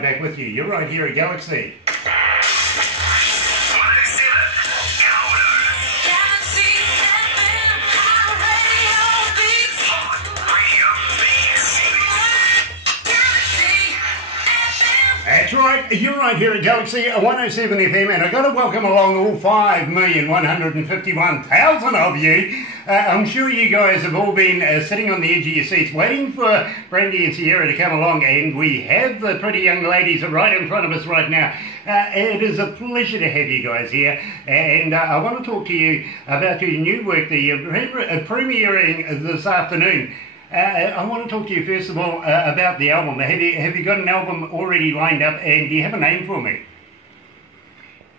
Back with you. You're right here at Galaxy. That's right, you're right here at Galaxy 107 FM, and I've got to welcome along all 5,151,000 of you. I'm sure you guys have all been sitting on the edge of your seats waiting for Brandy and Sierra to come along, and we have the pretty young ladies right in front of us right now. It is a pleasure to have you guys here, and I want to talk to you about your new work, the premiering this afternoon. I want to talk to you first of all about the album. Have you got an album already lined up, and do you have a name for me?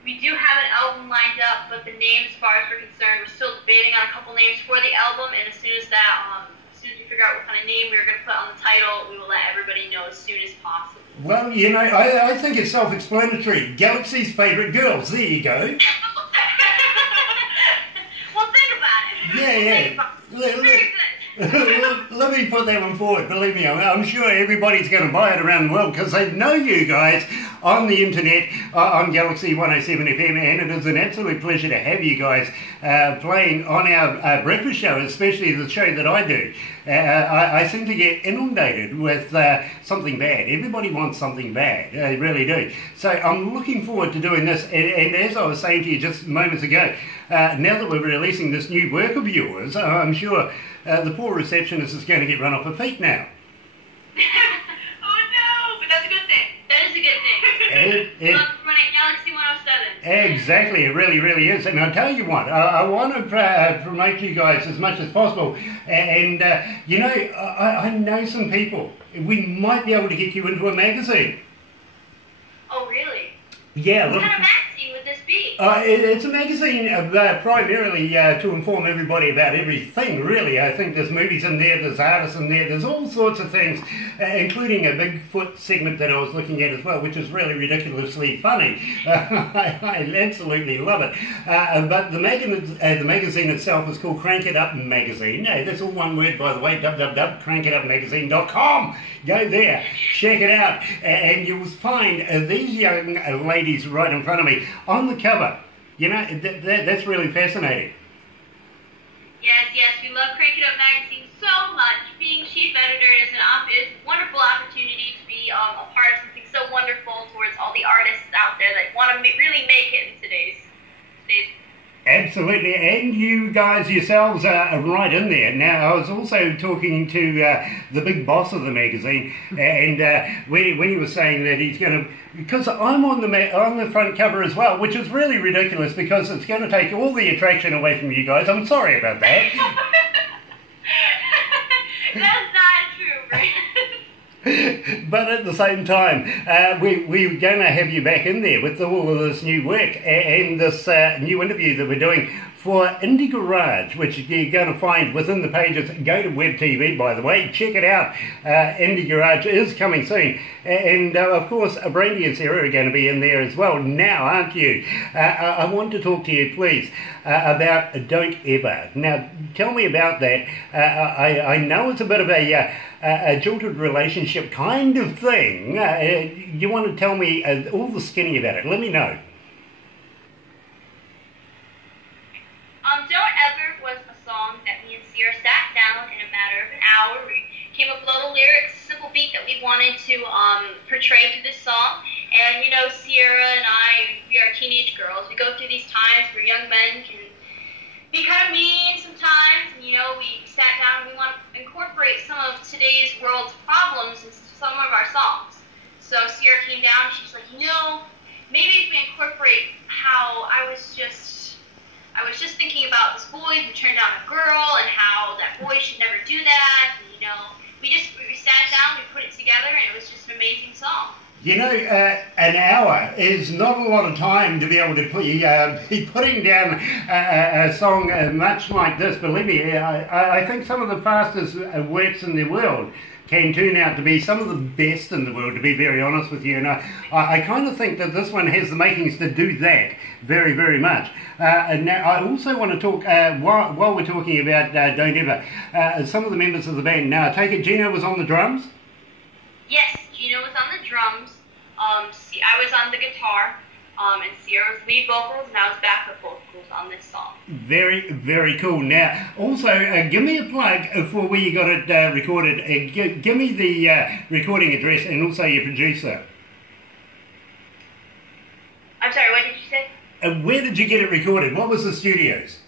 We do have an album lined up, but the name, as far as we're concerned, we're still debating on a couple names for the album, and as soon as we figure out what kind of name we're going to put on the title, we will let everybody know as soon as possible. Well, you know, I think it's self-explanatory. Galaxy's favourite girls. There you go. Well, think about it. Yeah. Very good. Let me put that one forward. Believe me, I'm sure everybody's going to buy it around the world because they know you guys on the internet, on Galaxy 107 FM, and it is an absolute pleasure to have you guys playing on our breakfast show, especially the show that I do. I seem to get inundated with something bad. Everybody wants something bad, they really do. So I'm looking forward to doing this, and as I was saying to you just moments ago, now that we're releasing this new work of yours, I'm sure the poor receptionist is going to get run off her feet now. Oh no, but that's a good thing. That is a good thing. Love running Galaxy 107. Exactly, it really, really is. And I'll tell you what, I want to promote you guys as much as possible. And, you know, I know some people. We might be able to get you into a magazine. Oh, really? Yeah. What kind of magazine would this be? It's a magazine primarily to inform everybody about everything, really. I think there's movies in there, there's artists in there, there's all sorts of things, including a Bigfoot segment that I was looking at as well, which is really ridiculously funny. I absolutely love it. But the magazine itself is called Crank It Up Magazine. That's all one word, by the way, www.crankitupmagazine.com. Go there, check it out, and you'll find these young ladies right in front of me on the cover. You know, that's really fascinating. Yes, we love Crank It Up Magazine so much. Being chief editor is a wonderful opportunity to be a part of something so wonderful towards all the artists out there that want to really make it in today's. Absolutely, and you guys yourselves are right in there. Now, I was also talking to the big boss of the magazine, and when he was saying that he's going to, because I'm on the front cover as well, which is really ridiculous because it's going to take all the attraction away from you guys. I'm sorry about that. That's not true, right? But at the same time, we're going to have you back in there with all of this new work and this new interview that we're doing for Indie Garage, which you're going to find within the pages. Go to Web TV, by the way. Check it out. Indie Garage is coming soon. And, of course, Brandy and Sarah are going to be in there as well now, aren't you? I want to talk to you, please, about Don't Ever. Now, tell me about that. I know it's a bit of a jilted relationship kind of thing. You want to tell me all the skinny about it? Let me know. Don't Ever was a song that me and Sierra sat down in a matter of an hour. We came up with all the lyrics, simple beat that we wanted to portray through this song. And, you know, Sierra and I, we are teenage girls. We go through these times where young men can be kind of mean sometimes. And, you know, we sat down and we want to incorporate some of today's world's problems into some of our songs. So Sierra came down and she's like, you know, maybe if we incorporate how I was just thinking about this boy who turned down a girl and how that boy should never do that. And, you know, we sat down, we put it together, and it was just an amazing song. You know, an hour is not a lot of time to be able to be putting down a song much like this. Believe me, I think some of the fastest works in the world can turn out to be some of the best in the world, to be very honest with you. And I kind of think that this one has the makings to do that very, very much. And now I also want to talk, while we're talking about Don't Ever, some of the members of the band. Now, I take it Gino was on the drums? Yes, Gino was on the drums. I was on the guitar, and Sierra was lead vocals, and I was backup vocals on this song. Very, very cool. Now, also, give me a plug for where you got it recorded. Give me the recording address and also your producer. I'm sorry, what did you say? Where did you get it recorded? What was the studios?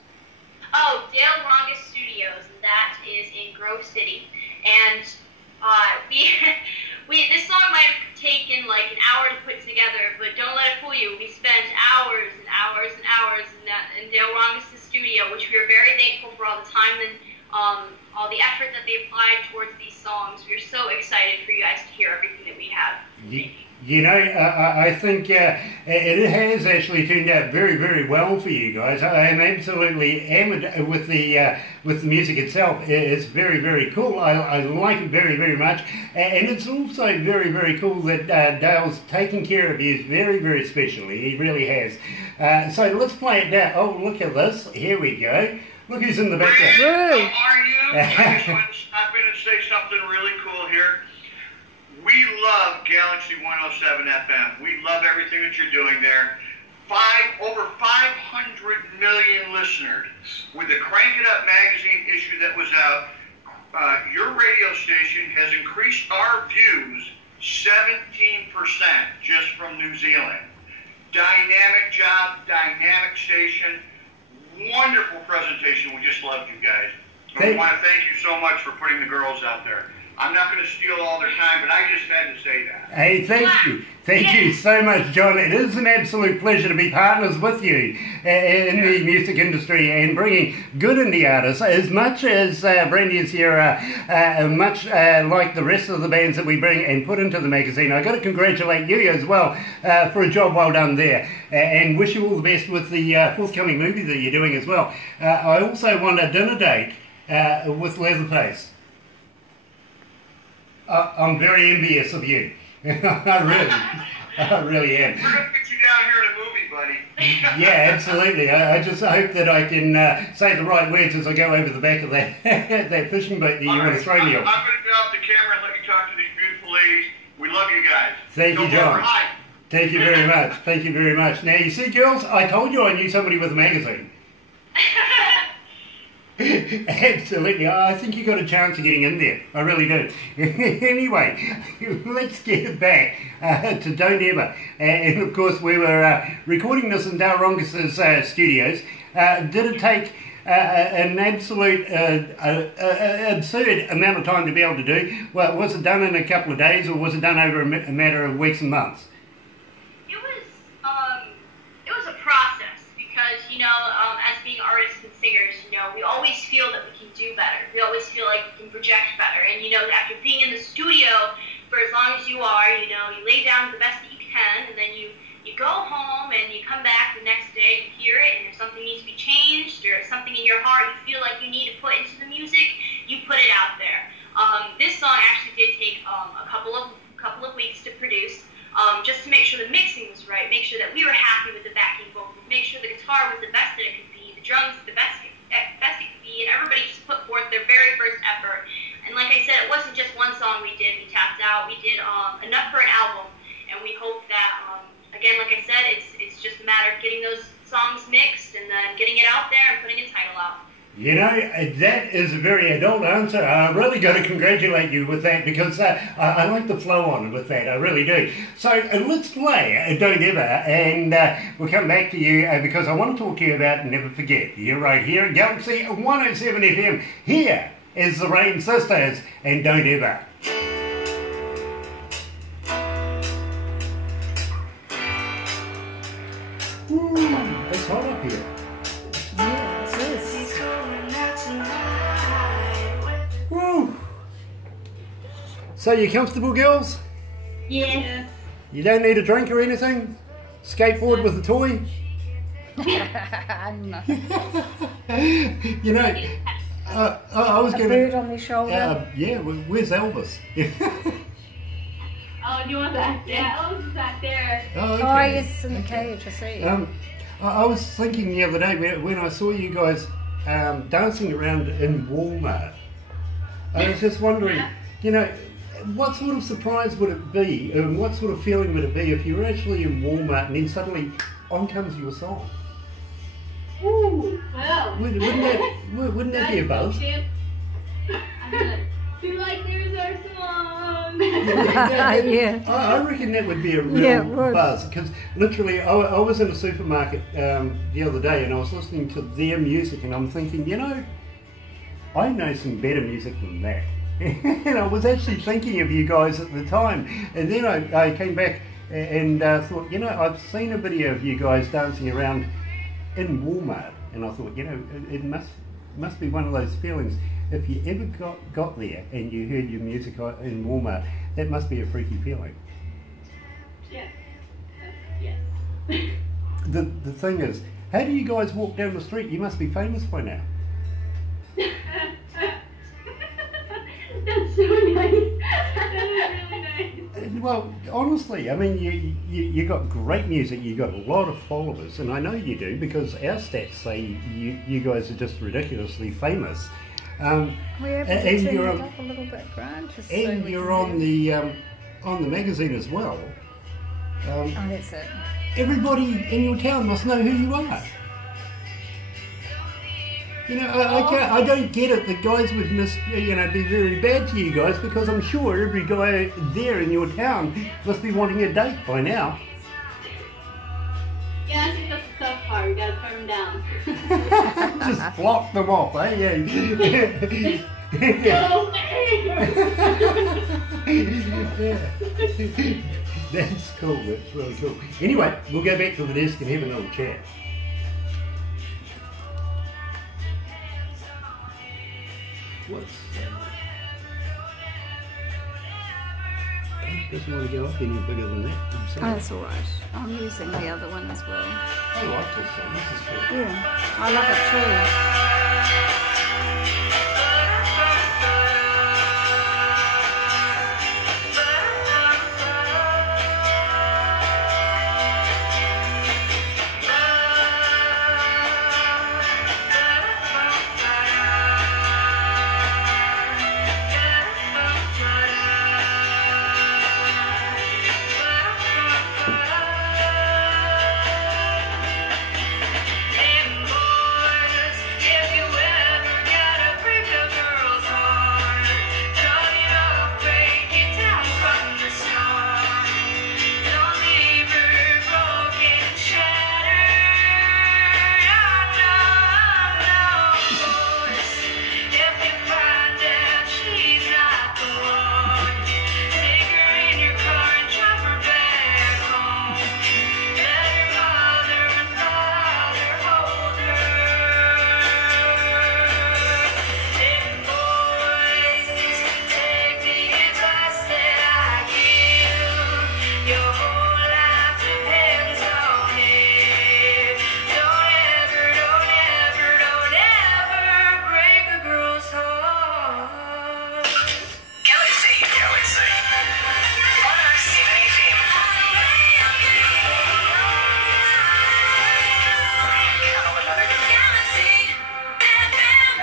Oh, Dale Rongus Studios, and that is in Grove City. And this song might have taken like an hour to put together, but don't let it fool you. We spent hours and hours and hours in Dale Rongus' studio, which we are very thankful for all the time and all the effort that they applied towards these songs. We are so excited for you guys to hear everything that we have. You know, I think it has actually turned out very, very well for you guys. I am absolutely enamored with the music itself. It's very, very cool. I like it very, very much, and it's also very, very cool that Dale's taking care of you very, very specially. He really has. So let's play it now. Oh, look at this. Here we go. Look who's in the background. Reid, how are you? I just want to stop in and say something really cool here. We love Galaxy 107 FM. We love everything that you're doing there. Over 500 million listeners. With the Crank It Up magazine issue that was out, your radio station has increased our views 17% just from New Zealand. Dynamic job, dynamic station, wonderful presentation. We just loved you guys. And we want to thank you so much for putting the girls out there. I'm not going to steal all their time, but I just had to say that. Hey, thank you. Thank you so much, John. It is an absolute pleasure to be partners with you in the music industry and bringing good indie artists. As much as Brandy is here, much like the rest of the bands that we bring and put into the magazine, I've got to congratulate you as well for a job well done there and wish you all the best with the forthcoming movie that you're doing as well. I also want a dinner date with Leatherface. I'm very envious of you. I really am. We're going to get you down here in a movie, buddy. Yeah, absolutely. I just hope that I can say the right words as I go over the back of that that fishing boat that you want to throw me off. I'm going to get off the camera and let you talk to these beautiful ladies. We love you guys. Thank you, John. Thank you very much. Thank you very much. Now, you see, girls, I told you I knew somebody with a magazine. Absolutely. I think you got a chance of getting in there. I really do. Anyway, let's get back to Don't Ever. And of course, we were recording this in Dale Rongus' studios. Did it take an absolute absurd amount of time to be able to do? Well, was it done in a couple of days or was it done over a matter of weeks and months? It was a process because, you know, as being artists and singers, you know, we always feel that we can do better. We always feel like we can project better. And, you know, after being in the studio for as long as you are, you know, you lay down the best that you can, and then you go home and you come back the next day, you hear it, and if something needs to be changed or something in your heart you feel like you need to put into the music, you put it out there. This song actually did take a couple of weeks to produce. Just to make sure the mixing was right, make sure that we were happy with the backing vocals, make sure the guitar was the best that it could be, the drums the best it could be, and everybody just put forth their very first effort. And like I said, it wasn't just one song we did, we tapped out, we did enough for an album, and we hope that, again, like I said, it's just a matter of getting those songs mixed and then getting it out there and putting a title out. You know, that is a very adult answer. I really got to congratulate you with that because I like the flow on with that. I really do. So let's play Don't Ever, and we'll come back to you because I want to talk to you about Never Forget. You're right here at Galaxy 107 FM. Here is the Rain Sisters and Don't Ever. Ooh, it's hot up here. Woo! So you comfortable, girls? Yeah. You don't need a drink or anything? Skateboard with a toy? You know, I was going to... bird on their shoulder. Yeah, where's Elvis? Oh, do you want that? Yeah, Elvis is back there. Oh, okay. Oh, yes, in the cage, I see. I was thinking the other day when I saw you guys dancing around in Walmart, I was just wondering, you know, what sort of surprise would it be, and what sort of feeling would it be if you were actually in Walmart and then suddenly on comes your song? Ooh, well. Wouldn't that be a buzz? I'm gonna be like, there's our song. Yeah. I reckon that would be a real would. buzz, because literally I was in a supermarket the other day and I was listening to their music and I'm thinking, you know, I know some better music than that. And I was actually thinking of you guys at the time, and then I came back and thought, you know, I've seen a video of you guys dancing around in Walmart, and I thought, you know, it must be one of those feelings. If you ever got there and you heard your music in Walmart, that must be a freaky feeling. Yeah. Yes. The thing is, how do you guys walk down the street? You must be famous by now. That's so nice. That is really nice. Well, honestly, I mean, you got great music. You got a lot of followers, and I know you do because our stats say you guys are just ridiculously famous. We have to and turn you're it on, up a little bit, Grant. and you're on the magazine as well. Oh, that's it. Everybody in your town must know who you are. You know, I don't get it that guys would be very bad to you guys, because I'm sure every guy there in your town must be wanting a date by now. Yeah, I think that's the tough part. You gotta turn them down. Just block them off, eh? Yeah. No. Yeah. That's cool, that's really cool. Anyway, we'll go back to the desk and have another chat. What's that? Doesn't want to go up any bigger than that. I'm Oh, sorry. that's alright. I'm using the other one as well. I like this song, this is cool. Yeah, I love it too.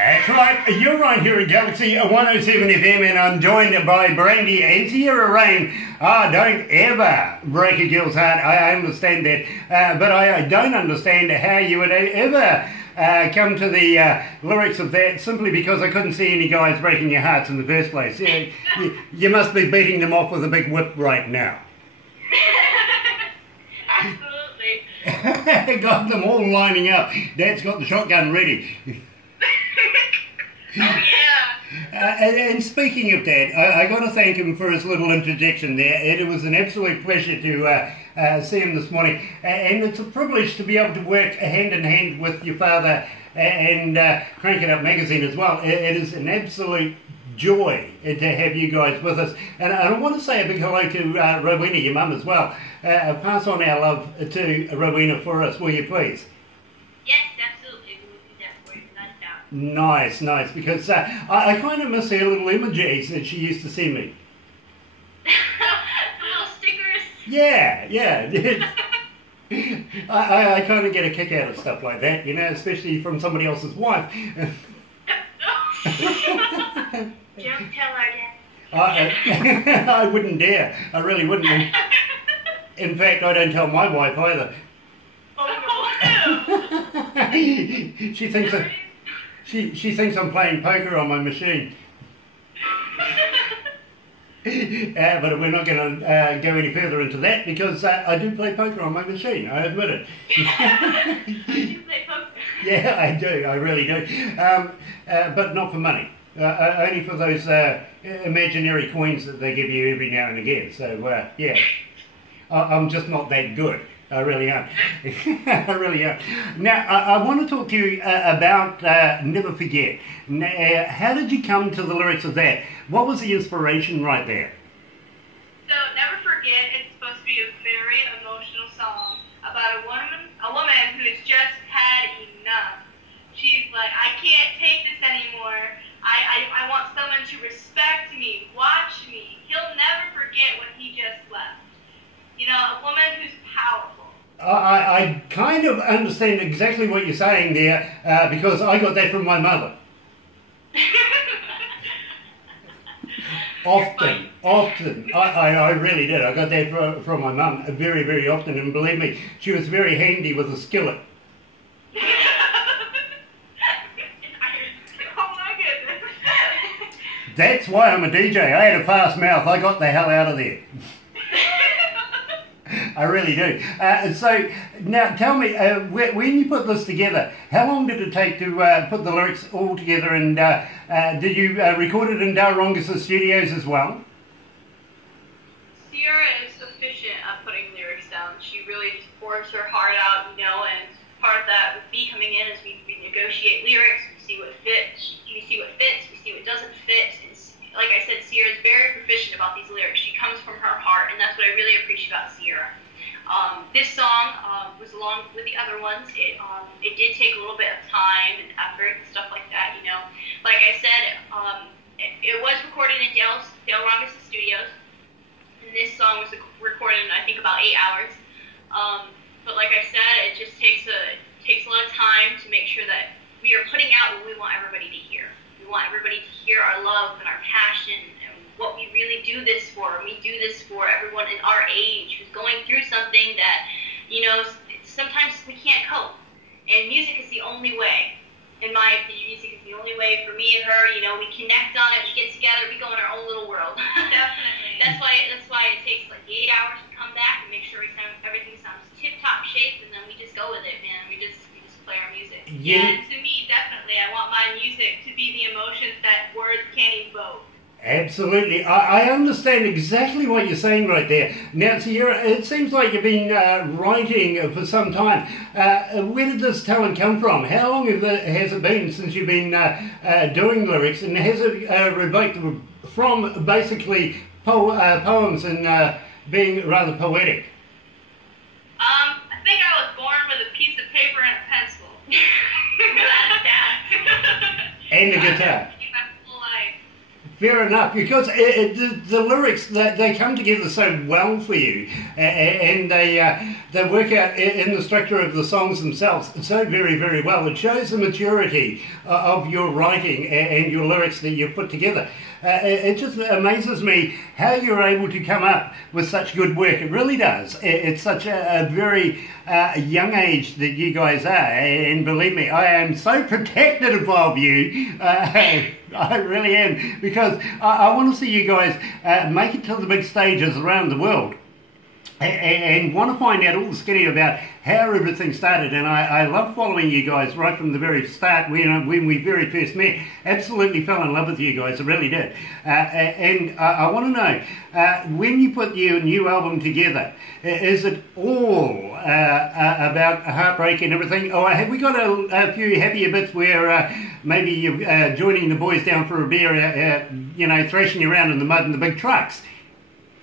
That's right, you're right here in Galaxy 107 FM, and I'm joined by Brandy and Sierra Rain. Don't ever break a girl's heart, I understand that, but I don't understand how you would ever come to the lyrics of that, simply because I couldn't see any guys breaking your hearts in the first place. You must be beating them off with a big whip right now. Absolutely. Got them all lining up. Dad's got the shotgun ready. Oh, yeah. And speaking of Dad, I got to thank him for his little interjection there. It was an absolute pleasure to see him this morning, and it's a privilege to be able to work hand in hand with your father and Crank It Up magazine as well. It is an absolute joy to have you guys with us, and I want to say a big hello to Rowena, your mum, as well. Pass on our love to Rowena for us, will you please? Yes, absolutely. We will do that for you, without a doubt. Nice, nice, because I kind of miss her little emojis that she used to send me. The little stickers. Yeah. I kind of get a kick out of stuff like that, you know, especially from somebody else's wife. Don't tell our dad. I wouldn't dare. I really wouldn't. In fact, I don't tell my wife either. She thinks she thinks I'm playing poker on my machine. But we're not going to go any further into that because I do play poker on my machine. I admit it. You play poker? Yeah, I do. I really do. But not for money. Only for those imaginary coins that they give you every now and again. So yeah, I'm just not that good. I really am. I really am. Now, I want to talk to you about Never Forget. Now, how did you come to the lyrics of that? What was the inspiration right there? So, Never Forget is supposed to be a very emotional song about a woman who has just had enough. She's like, I can't take this anymore. I want someone to respect me, watch me. He'll never forget what he just left. You know, a woman who's powerful. I kind of understand exactly what you're saying there because I got that from my mother. Often. I really did. I got that from my mum very, very often, and believe me, she was very handy with a skillet. Oh my goodness. That's why I'm a DJ. I had a fast mouth. I got the hell out of there. I really do. So now tell me, when you put this together, how long did it take to put the lyrics all together? And did you record it in Dalronga's studios as well? Sierra is efficient at putting lyrics down. She really just pours her heart out, you know, and part of that with me coming in is we negotiate lyrics, we see what fits, we see what doesn't fit. And like I said, Sierra is very proficient about these lyrics. She comes from her heart, and that's what I really appreciate about Sierra. This song was along with the other ones. It did take a little bit of time and effort and stuff like that, you know. Like I said, it was recorded in Dalronga's studios, and this song was recorded in, I think, about 8 hours. But like I said, it just takes a lot of time to make sure that we are putting out what we want everybody to hear. We want everybody to hear our love and our passion and what we really do this for. And we do this for everyone in our age who's going through something that, you know, sometimes we can't cope. And music is the only way. In my opinion, music is the only way for me and her. You know, we connect on it, we get together, we go in our own little world. Definitely. That's why it takes like 8 hours to come back and make sure everything sounds tip-top shape, and then we just go with it, man. We just play our music. Yeah, and to me, definitely, I want my music to be the emotions that words can't evoke. Absolutely. I understand exactly what you're saying right there. Now, Sierra, it seems like you've been writing for some time. Where did this talent come from? How long has it been since you've been doing lyrics? And has it revoked from basically poems and being rather poetic? I think I was born with a piece of paper and a pencil. And a guitar. Fair enough, because the lyrics, they come together so well for you, and they work out in the structure of the songs themselves so very, very well. It shows the maturity of your writing and your lyrics that you've put together. It just amazes me how you're able to come up with such good work. It really does. It's such a very young age that you guys are, and believe me, I am so protective of you. I really am, because I want to see you guys make it to the big stages around the world. And want to find out all the skinny about how everything started. And I love following you guys right from the very start when we very first met. Absolutely fell in love with you guys, I really did. And I want to know, when you put your new album together, is it all about heartbreak and everything? Or have we got a few happier bits where maybe you're joining the boys down for a beer, you know, thrashing around in the mud in the big trucks?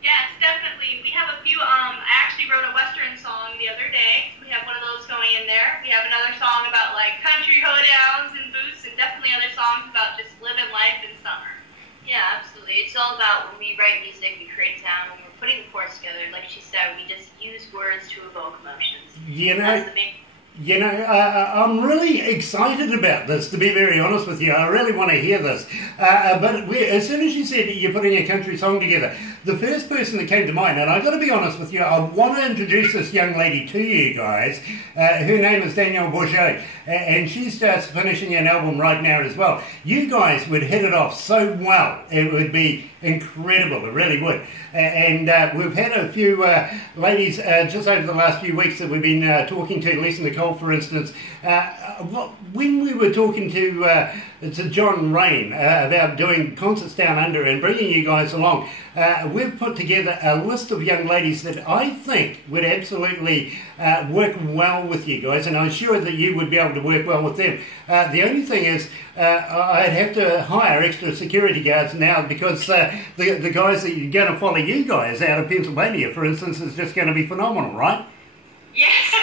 Yes, definitely. We have a few, I actually wrote a Western song the other day. We have one of those going in there. We have another song about like country hoedowns and boots, and definitely other songs about just living life in summer. Yeah, absolutely. It's all about when we write music, we create sound, when we're putting the chords together, like she said, we just use words to evoke emotions. You know, You know, I'm really excited about this, to be very honest with you. I really want to hear this. But as soon as you said that you're putting a country song together, the first person that came to mind, and I've got to be honest with you, I want to introduce this young lady to you guys. Her name is Danielle Bourget, and she's just finishing an album right now as well. You guys would hit it off so well. It would be incredible, it really would. And we've had a few ladies just over the last few weeks that we've been talking to, Lisa Nicole, for instance. When we were talking to John Rain about doing concerts down under and bringing you guys along, we've put together a list of young ladies that I think would absolutely work well with you guys, and I'm sure that you would be able to work well with them. The only thing is, I'd have to hire extra security guards now, because the guys that are going to follow you guys out of Pennsylvania, for instance, is just going to be phenomenal, right? Yes.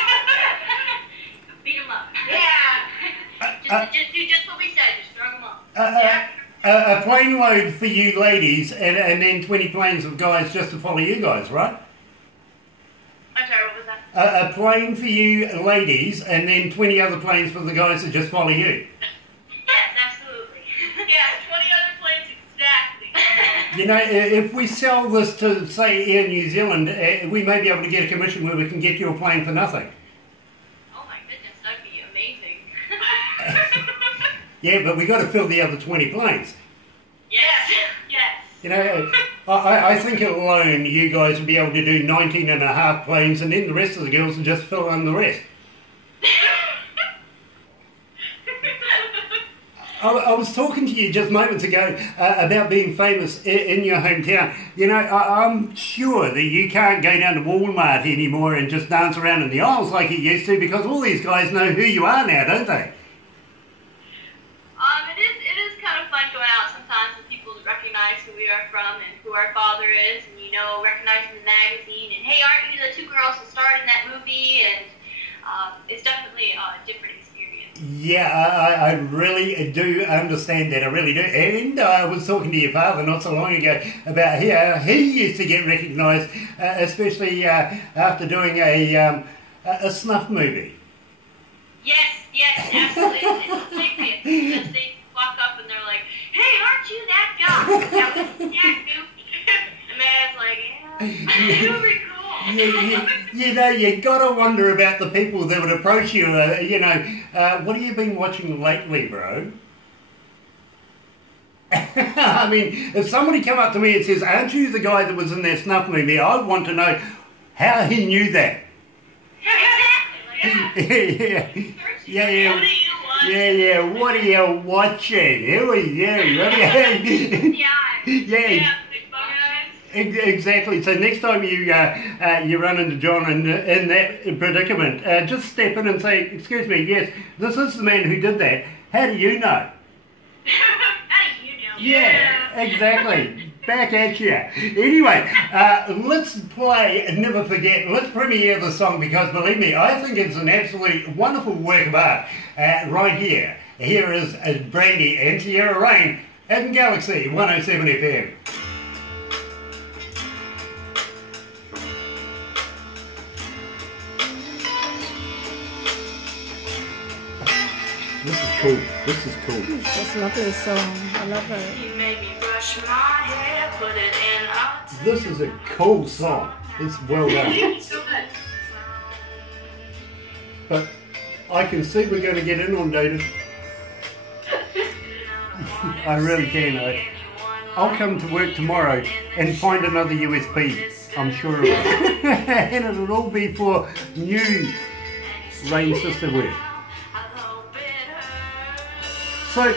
Beat them up. Yeah. Just do just what we said. Just throw them up. A plane load for you ladies, and then 20 planes of guys just to follow you guys, right? I'm sorry, what was that? A plane for you ladies, and then 20 other planes for the guys that just follow you. Yes, absolutely. Yeah, 20 other planes exactly. You know, if we sell this to, say, Air New Zealand, we may be able to get a commission where we can get you a plane for nothing. Oh my goodness, that'd be amazing. Yeah, but we got to fill the other 20 planes. Yes, yes. You know, I think alone you guys will be able to do 19 and a half planes, and then the rest of the girls will just fill in the rest. I was talking to you just moments ago about being famous in your hometown. You know, I'm sure that you can't go down to Walmart anymore and just dance around in the aisles like you used to, because all these guys know who you are now, don't they? It is kind of fun going out sometimes with people that recognize who we are from and who our father is, and, you know, recognizing the magazine, and hey, aren't you the two girls that starred in that movie? And it's definitely a different experience. Yeah, I really do understand that, I really do. And I was talking to your father not so long ago about how he used to get recognised, especially after doing a snuff movie. Yes, absolutely. It's the same thing. Because they walk up and they're like, hey, aren't you that guy? That was that movie. And Matt's like, yeah, super cool. You know, you got to wonder about the people that would approach you. You know, what have you been watching lately, bro? I mean, if somebody come up to me and says, aren't you the guy that was in that snuff movie, I'd want to know how he knew that. Yeah. What are you watching? Here we go. Yeah. Exactly. So next time you run into John in that predicament, just step in and say, "Excuse me, yes, this is the man who did that. How do you know?" How do you know? Yeah, exactly. Back at you. Anyway, let's play Never Forget. Let's premiere the song, because believe me, I think it's an absolute wonderful work of art right here. Here is Brandy and Sierra Rain at Galaxy 107 FM. This is cool. This is cool. It's a lovely song. I love it. He made me brush my hair, put it in a This is a cool song. It's well done. So good. But I can see we're going to get in on David. I really can. I'll come to work tomorrow and find another USB. I'm sure of it. And it'll all be for new Rain Sister work. So,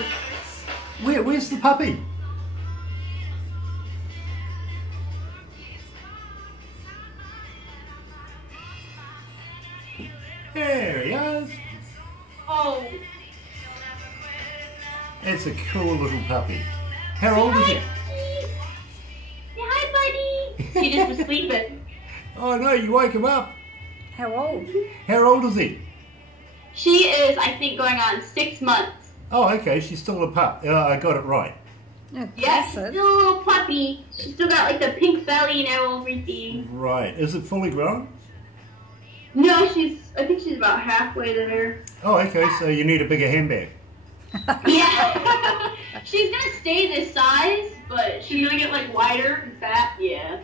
where's the puppy? There he is. Oh. It's a cool little puppy. How old is it? Hi, buddy. He just was sleeping. Oh no, you woke him up. How old? How old is he? She is, I think, going on 6 months. Oh, okay, she's still a pup. I got it right. Oh, Yes, bless still it. a little puppy. She's still got like the pink belly and everything. Right. Is it fully grown? No, I think she's about halfway there. Oh, okay, so you need a bigger handbag. Yeah. She's gonna stay this size, but she's gonna get like wider and fat. Yeah.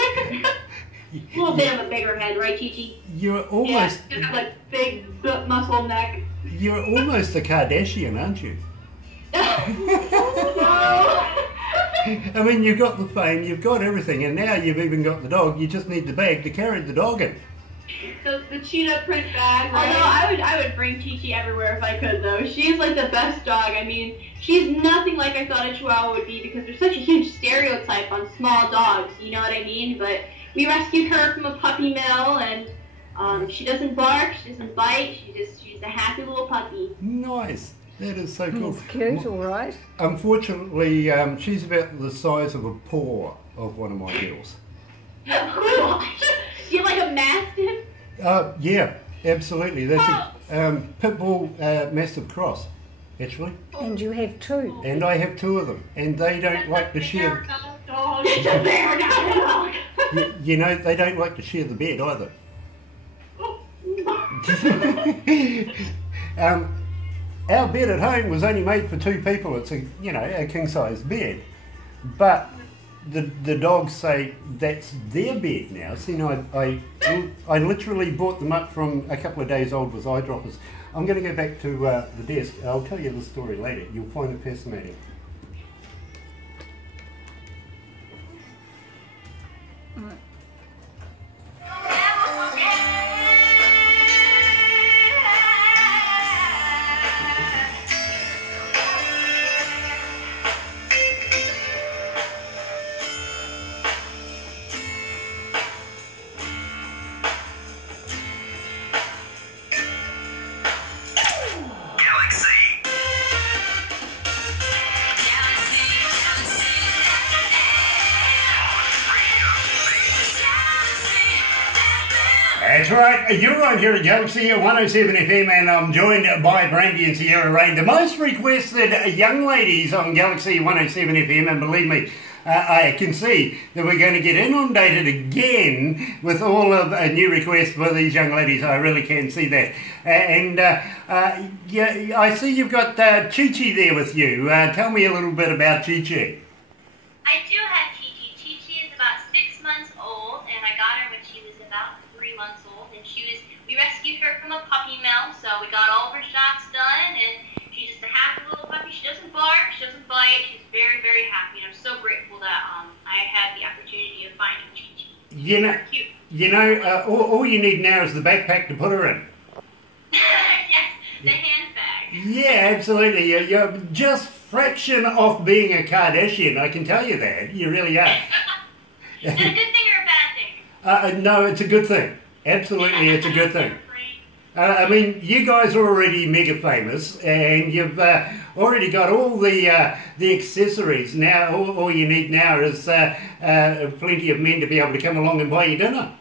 A little bit of a bigger head, right, Chi-Chi? You're almost... Yeah, just like big muscle neck. You're almost a Kardashian, aren't you? No. I mean, you've got the fame, you've got everything, and now you've even got the dog. You just need the bag to carry the dog in. The cheetah print bag. Right? Although I would bring Chi-Chi everywhere if I could, though. She's like the best dog. I mean, she's nothing like I thought a Chihuahua would be because there's such a huge stereotype on small dogs. You know what I mean? But we rescued her from a puppy mill, and she doesn't bark, she doesn't bite. She's a happy little puppy. Nice. That is so cool. It's cute, all right. Unfortunately, she's about the size of a paw of one of my girls. You're like a mastiff? Yeah, absolutely. That's a pit bull mastiff cross, actually. And you have two. And I have two of them, and they don't like to share. It's a bear dog. You know, they don't like to share the bed either. Our bed at home was only made for two people. It's a king-size bed, but the dogs say that's their bed now. See, I literally brought them up from a couple of days old with eye droppers. I'm going to go back to the desk. I'll tell you the story later. You'll find it fascinating. That's right, you're right here at Galaxy 107 FM, and I'm joined by Brandy and Sierra Reid, the most requested young ladies on Galaxy 107 FM, and believe me, I can see that we're going to get inundated again with all of new requests for these young ladies. I really can see that. Yeah, I see you've got Chi-Chi there with you. Tell me a little bit about Chi-Chi. I do have Chi-Chi. Chi-Chi is about 6 months old, and I got her when she was about 3 months old. And we rescued her from a puppy mill, so we got all of her shots done, and she's just a happy little puppy. She doesn't bark, she doesn't bite. She's very, very happy, and I'm so grateful that I had the opportunity of finding Chi-Chi. All you need now is the backpack to put her in. Yes, the handbag. Yeah, absolutely. You're just fraction off being a Kardashian, I can tell you that. You really are. Is that a good thing or a bad thing? No, it's a good thing. Absolutely, it's a good thing. I mean, you guys are already mega famous, and you've already got all the accessories. Now, all you need now is plenty of men to be able to come along and buy you dinner.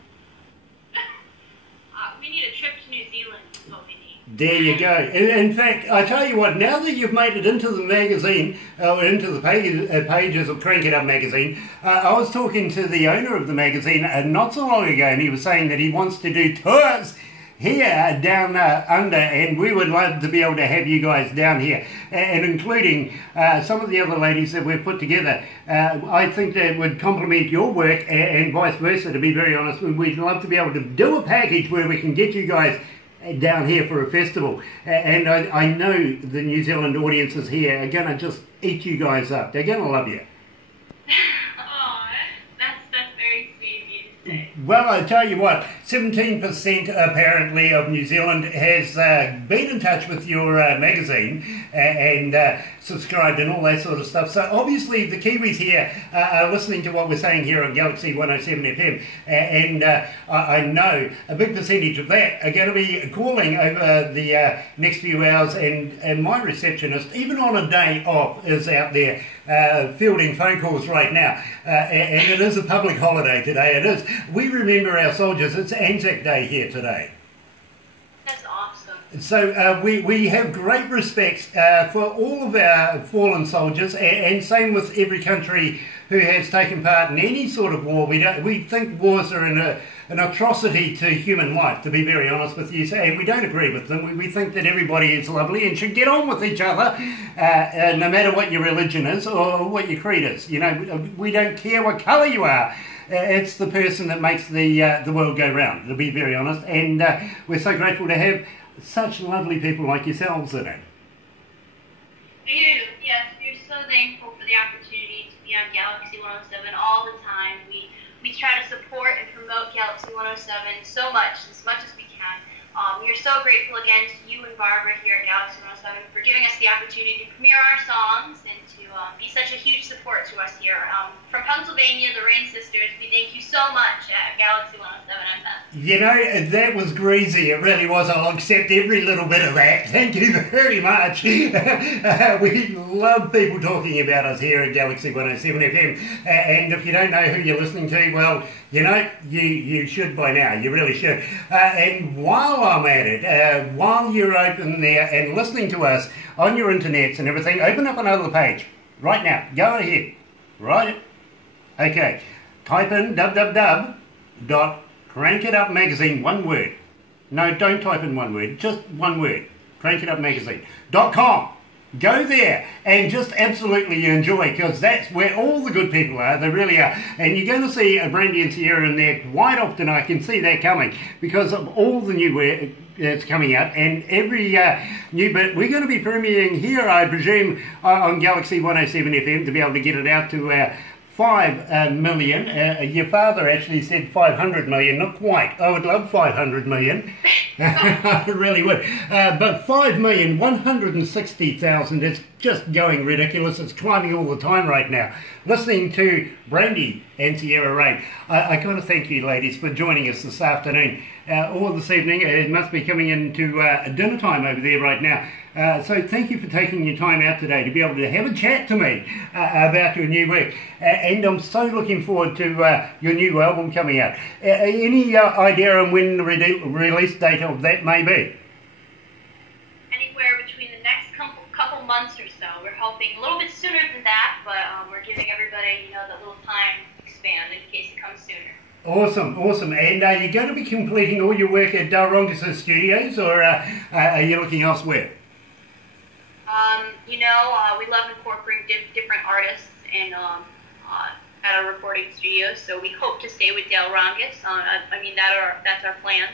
We need a trip to New Zealand, is what we need. There you go. In fact, I tell you what, now that you've made it into the magazine, into the pages of Crank It Up magazine, I was talking to the owner of the magazine not so long ago, and he was saying that he wants to do tours here down under, and we would love to be able to have you guys down here, and including some of the other ladies that we've put together. I think that would complement your work and vice versa, to be very honest. We'd love to be able to do a package where we can get you guys down here for a festival, and I know the New Zealand audiences here are going to just eat you guys up. They're going to love you. Well, I tell you what, 17% apparently of New Zealand has been in touch with your magazine and subscribed and all that sort of stuff. So obviously the Kiwis here are listening to what we're saying here on Galaxy 107 FM, and I know a big percentage of that are going to be calling over the next few hours, and my receptionist, even on a day off, is out there fielding phone calls right now, and it is a public holiday today. It is. We remember our soldiers. It's Anzac Day here today. That's awesome. So we have great respect for all of our fallen soldiers, and same with every country who has taken part in any sort of war. We think wars are an atrocity to human life, to be very honest with you. And we don't agree with them. We think that everybody is lovely and should get on with each other, no matter what your religion is or what your creed is. You know, we don't care what colour you are. It's the person that makes the world go round, to be very honest. And we're so grateful to have such lovely people like yourselves in it. Yes, we're so thankful for the opportunity to be on Galaxy 107 all the time. We try to support and promote Galaxy 107 so much, as much as we can. We are so grateful again to you and Barbara here at Galaxy 107 for giving us the opportunity to premiere our songs and to be such a huge support to us here. From Pennsylvania, the Rain Sisters, we thank you so much at Galaxy 107 FM. You know, that was greasy. It really was. I'll accept every little bit of that. Thank you very much. We love people talking about us here at Galaxy 107 FM. And if you don't know who you're listening to, well, you know, you should by now. You really should. And while I'm at it, while you're open there and listening to us on your internets and everything, open up another page right now. Go ahead. Right? Okay. Type in www.crankitupmagazine, one word. No, don't type in one word. Just one word. crankitupmagazine.com. Go there and just absolutely enjoy, because that's where all the good people are. They really are. And you're going to see Brandy and Sierra in there quite often. I can see that coming because of all the new work that's coming out and every new bit. We're going to be premiering here, I presume, on Galaxy 107 FM to be able to get it out to 5 million. Your father actually said 500 million, not quite. I would love 500 million. I really would. But 5,160,000 is just going ridiculous. It's climbing all the time right now. Listening to Brandy and Sierra Reid. I got to thank you, ladies, for joining us this afternoon or this evening. It must be coming into dinner time over there right now. So thank you for taking your time out today to be able to have a chat to me about your new work. And I'm so looking forward to your new album coming out. Any idea on when the release date of that may be? Anywhere between the next couple months or so. We're hoping a little bit sooner than that, but we're giving everybody, you know, that little time to expand in case it comes sooner. Awesome, awesome. And are you going to be completing all your work at Dalronga Studios, or are you looking elsewhere? You know, we love incorporating different artists in at our recording studios, so we hope to stay with Dalronga. I mean, that's our plans.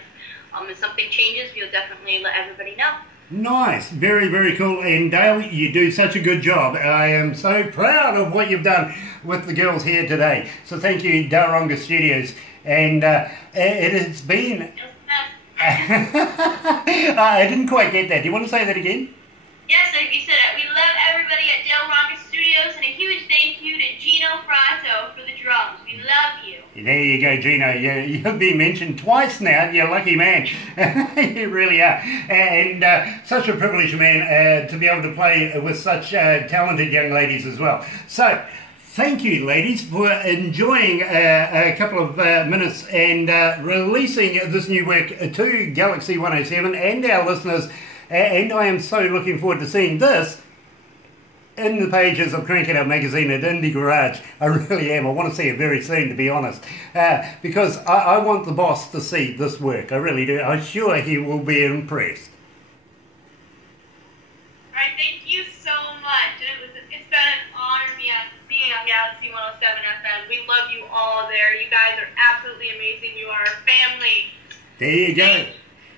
If something changes, we'll definitely let everybody know. Nice, very, very cool. And Dale, you do such a good job. I am so proud of what you've done with the girls here today. So thank you, Dalronga Studios. And it has been... I didn't quite get that. Do you want to say that again? Yes, like you said, we love everybody at Dalronga Studios, and a huge thank you to Gino Prato for the drums. We love you. There you go, Gino. You've been mentioned twice now. You're a lucky man. You really are. And such a privilege, man, to be able to play with such talented young ladies as well. So, thank you, ladies, for enjoying a couple of minutes and releasing this new work to Galaxy 107 and our listeners. And I am so looking forward to seeing this in the pages of Crank It Up magazine at Indie Garage. I really am. I want to see it very soon, to be honest. Because I want the boss to see this work. I really do. I'm sure he will be impressed. All right, thank you so much. It's been an honor being on Galaxy 107 FM. We love you all there. You guys are absolutely amazing. You are a family. There you go.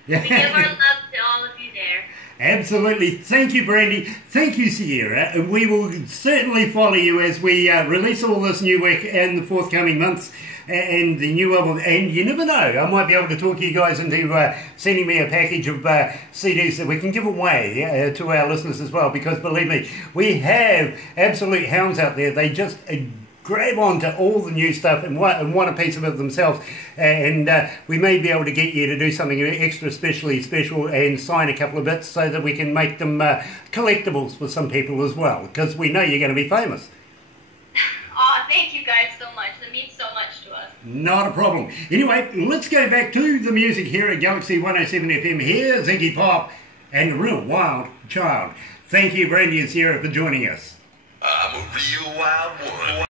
We give our love to all of you there. Absolutely. Thank you, Brandy. Thank you, Sierra. We will certainly follow you as we release all this new work in the forthcoming months and the new album. And you never know, I might be able to talk you guys into sending me a package of CDs that we can give away to our listeners as well. Because believe me, we have absolute hounds out there. They just... grab onto all the new stuff and want a piece of it themselves, and we may be able to get you to do something extra special and sign a couple of bits so that we can make them collectibles for some people as well, because we know you're going to be famous. Oh, thank you guys so much. That means so much to us. Not a problem. Anyway, let's go back to the music here at Galaxy 107 FM. Here's Iggy Pop and the Real Wild Child. Thank you, Brandy and Sierra, for joining us. I'm a real wild one.